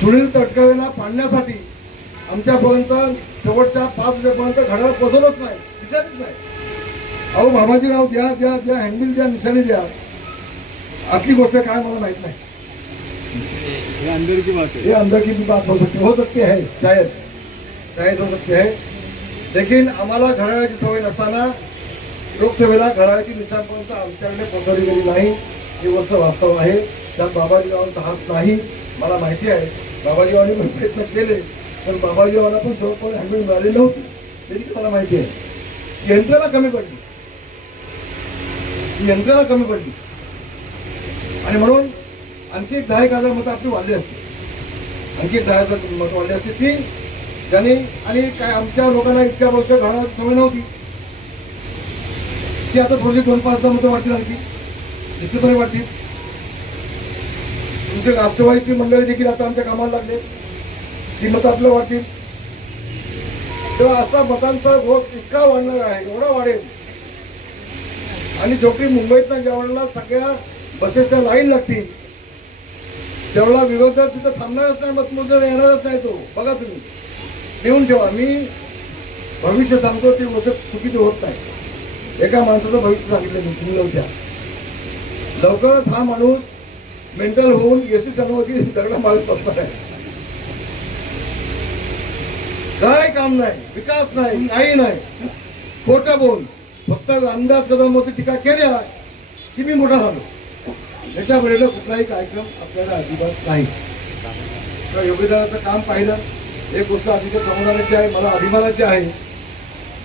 सुनील तटकरेला पाडण्यासाठी आमच्यापर्यंत शेवटच्या 5 वाजेपर्यंत घड्याळ पोहोचवलंच नाही, निशाणीच नाही. अहो बाबाजीराव द्या द्या द्या, हँडबिल द्या, निशाणी द्या. आतली गोष्ट काय मला माहित नाही. ये अंदर की भी बात हो सकती है, शायद हो सकती है. लेकिन आम्हाला घड्याळाची सवय नसताना लोकसेवेला घड्याळाची निशाणपर्यंत आमच्याकडे पोहोचवली गेली नाही. ही गोष्ट वास्तव आहे. त्यात बाबाजीरावांचा हात नाही. मला माहिती आहे बाबाजीरावांनी पण प्रयत्न केले, पण बाबाजीरावांना पण शेवटपर्यंत हँडबिल मिळाली नव्हती. तरी मला माहिती आहे यंत्रणा कमी पडली, आणि म्हणून आणखी 10,000 मतं आपली वाढली असते, आणखी 10,000 मतं वाढली असते ती त्यांनी. आणि काय आमच्या लोकांना इतक्या वर्ष घड्याळाची सवय नव्हती ती आता थोडी 2-5 मतं वाढतील, आणखी निश्चितपणे वाढतील. तुमचे राष्ट्रवादीची मंडळी देखील आता आमच्या कामाला लागले, ती मतं आपलं वाढतील. तेव्हा असा मतांचा घोष इतका वाढणार आहे, एवढा वाढेल. आणि शेवटी मुंबईतनं ज्यावेळेला सगळ्या बसेसच्या लाईन लागतील त्यावेळेला विरोधात तिथं थांबणारच नाही, मतमोजणी येणारच नाही. तो बघा तुम्ही लिहून ठेवा. मी भविष्य सांगतो, ती गोष्ट चुकीची होत नाही. एका माणसाचं भविष्य सांगितलं मी सिंगलच्या. लवकरच हा माणूस मेंटल होऊन एसी टर्नवरती दगडा मारत बसणार आहे. काय काम नाही, विकास नाही, काही नाही, खोटं बोल. फक्त अंदाज कदमवरती टीका केल्या की मी मोठा झालो. त्याच्या वेळेला कुठलाही कार्यक्रम आपल्याला अजिबात नाही. योगेशदादाचं काम पाहिलं, एक गोष्ट अतिशय समाधानाची आहे, मला अभिमानाची आहे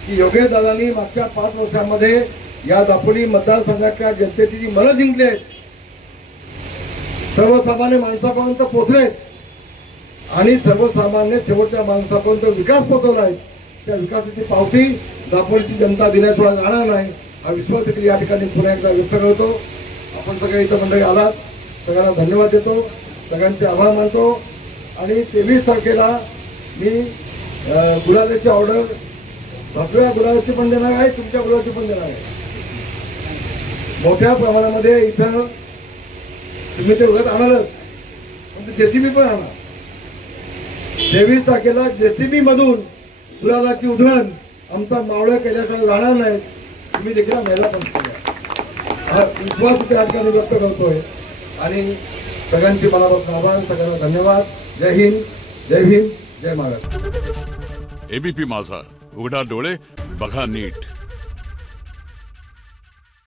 की योगेशदादांनी मागच्या 5 वर्षांमध्ये या दापोली मतदारसंघातल्या जनतेची जी मनं जिंकली आहेत, सर्वसामान्य माणसापर्यंत पोहोचलेत आणि सर्वसामान्य शेवटच्या माणसापर्यंत विकास पोहोचवला आहे. त्या विकासाची पावती दापोलीची जनता दिल्याशिवाय जाणार नाही, हा विश्वास देखील या ठिकाणी पुन्हा एकदा व्यक्त करतो. आपण सगळे इथं मंडळी आलात, सगळ्यांना धन्यवाद देतो, सगळ्यांचे आभार मानतो. आणि 23 तारखेला मी गुलाबाची ऑर्डर भगव्या गुलाबाची पण देणार आहे, तुमच्या गुलाबाची पण देणार आहे. मोठ्या प्रमाणामध्ये इथं तुम्ही ते उगत आणालच, पण जेसीबी पण आणा. 23 तारखेला जेसीबी मधून गुलाबाची उधळण आमचा मावळ्या केल्याशिवाय जाणार नाही. तुम्ही देखील महिला पण हा विश्वास त्या ठिकाणी व्यक्त करतोय. आणि सगळ्यांची मनापासून आभार, सगळ्यांना धन्यवाद. जय हिंद, जय भीम, जय महाराष्ट्र. एबीपी माझा, उघडा डोळे बघा नीट.